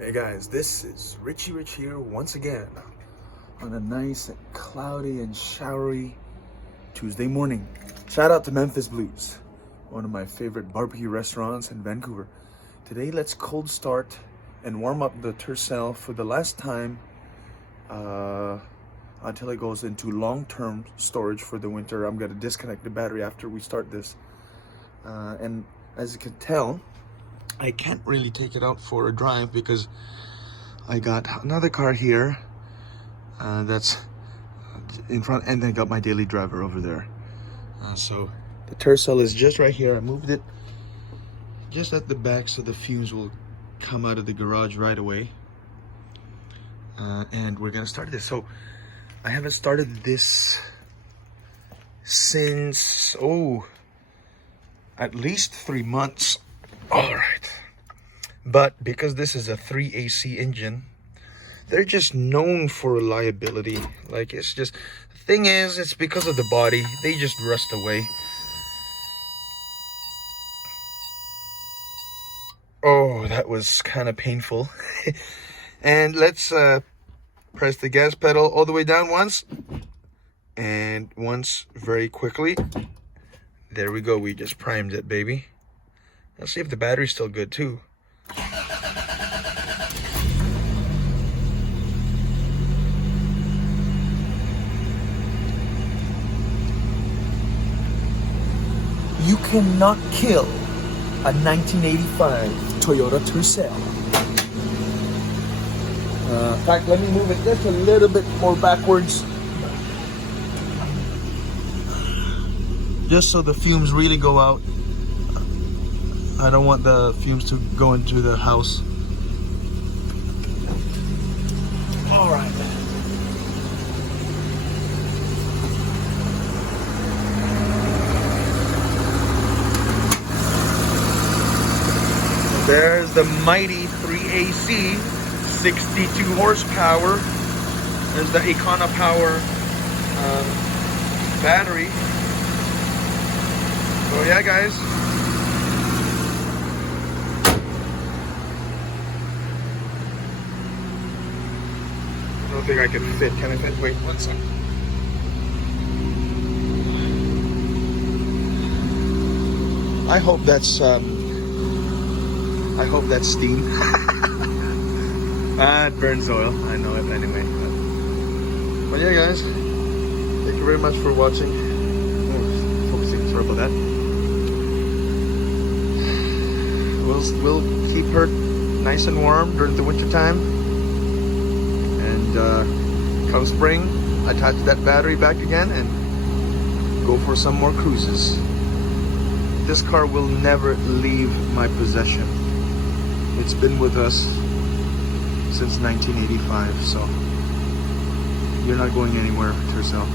Hey guys, this is Richie Rich here once again on a nice, cloudy and showery Tuesday morning. Shout out to Memphis Blues, one of my favorite barbecue restaurants in Vancouver. Today, let's cold start and warm up the Tercel for the last time until it goes into long-term storage for the winter. I'm gonna disconnect the battery after we start this. And as you can tell, I can't really take it out for a drive because I got another car here that's in front, and then I got my daily driver over there. So the Tercel is just right here. I moved it just at the back so the fumes will come out of the garage right away. And we're gonna start this. So I haven't started this since, at least 3 months. All right, but because this is a 3 AC engine, they're just known for reliability. Like, it's just, the thing is, it's because of the body, they just rust away. Oh, that was kind of painful. And let's press the gas pedal all the way down once, and once very quickly. There we go, we just primed it, baby. Let's see if the battery's still good too. You cannot kill a 1985 Toyota Tercel. In fact, let me move it just a little bit more backwards, just so the fumes really go out. I don't want the fumes to go into the house. All right. There's the mighty 3AC, 62 horsepower. There's the Icona Power battery. So yeah, guys. I don't think I can fit. Can I fit? Wait, one second. I hope that's steam. It burns oil. I know it anyway. But yeah, guys, thank you very much for watching. Oh, focusing. Sorry about that. We'll keep her nice and warm during the winter time. And come spring, attach that battery back again and go for some more cruises. This car will never leave my possession. It's been with us since 1985, so you're not going anywhere, Tercel.